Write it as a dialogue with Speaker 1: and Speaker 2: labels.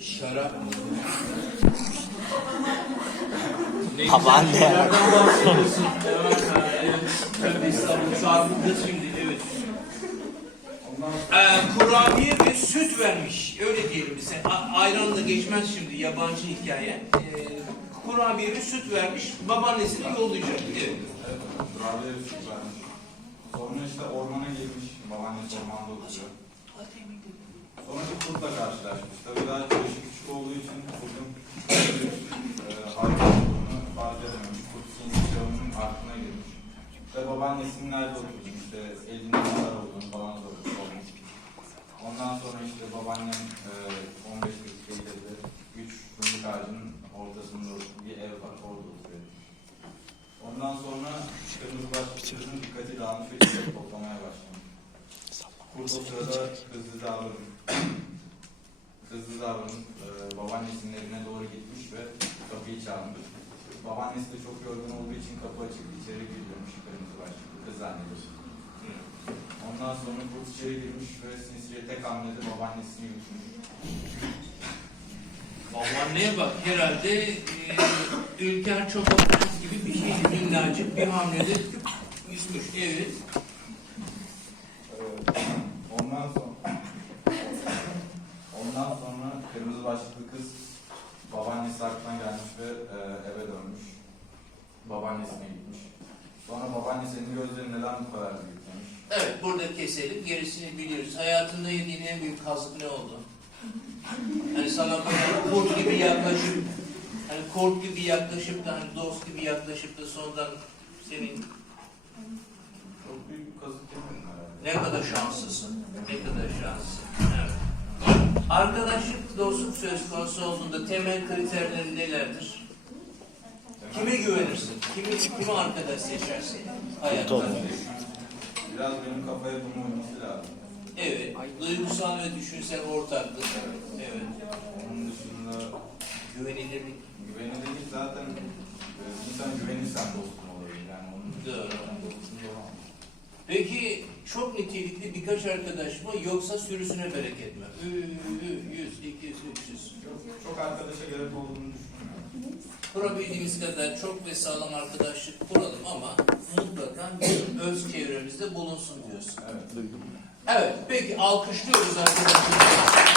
Speaker 1: Şarap.
Speaker 2: Babaanne.
Speaker 1: Nereden bahsediyorsun? Tabii İstanbul çarpıldı şimdi, evet. Kurabiye ve süt vermiş, öyle diyelim bize. Ayranla geçmez şimdi, yabancı hikaye. Kurabiye ve süt vermiş, babaannesine yollayacak. Evet.
Speaker 3: Kurabiye ve süt vermiş. Sonra işte ormana girmiş, babaannesi ormanda oturuyor. Sonra bir kurtla karşılaşmış. Tabii daha yaşı küçük olduğu için kurtun harika olduğunu fark edememiş. Kurt sinsi onun aklına girmiş. Ve babaannesinin nerede olduğunu, işte elinde neler olduğunu falan sormuş. Ondan sonra işte babaannem 15 dakika ileride 3 fındık ağacının ortasında bir ev var, orada oturuyor. Ondan sonra kırmızı başlı kızın dikkati dağılmış ve çiçek toplamaya başlamış. Kurt o sırada hızlı davranıp babaannesinin evine doğru gitmiş ve kapıyı çalmış. Babaannesi de çok yorgun olduğu için kapı açık, içeri giriyormuş kırmızı başlı kız zannediyor. Ondan sonra kurt içeri girmiş ve sinsice tek hamlede babaannesini yutmuş.
Speaker 1: Babaanneye bak, herhalde Ülker Çoban'ın gibi bir şey, minnacık bir hamlede yutmuş. Evet.
Speaker 3: Ondan sonra kırmızı başlıklı kız babaannesi aklına gelmiş ve eve dönmüş. Babaannesine gitmiş. Sonra babaannesinin gözleri neden bu kadar büyük demiş.
Speaker 1: Evet, burada keselim, gerisini biliyoruz. Hayatında yediğin en büyük kazık ne oldu? Hani sana böyle kurt gibi yaklaşıp, hani kurt gibi yaklaşıp da, hani dost gibi yaklaşıp da sonradan senin
Speaker 3: Çok büyük bir kazık yemedim herhalde.
Speaker 1: ne kadar şanslısın, ne kadar şanslısın. Evet. Arkadaşlık, dostluk söz konusu olduğunda temel kriterleri nelerdir? Kime güvenirsin? Kimi arkadaş seçersin hayatta?
Speaker 3: Biraz benim kafa yapımı olması lazım.
Speaker 1: Evet. Duygusal ve düşünsel ortaklık. Evet.
Speaker 3: Onun dışında
Speaker 1: Güvenilirlik.
Speaker 3: güvenilirlik zaten insan güvenirsen dostun olur. Yani onun
Speaker 1: Doğru.
Speaker 3: dostun olamaz.
Speaker 1: Peki çok nitelikli birkaç arkadaş mı yoksa sürüsüne bereket mi? 100, 200, 300.
Speaker 3: Çok arkadaşa gerek olduğunu düşünmüyorum.
Speaker 1: Kurabildiğimiz kadar çok ve sağlam arkadaşlık kuralım ama mutlaka bizim öz çevremizde bulunsun diyorsun.
Speaker 3: Evet.
Speaker 1: Evet, peki alkışlıyoruz arkadaşlar.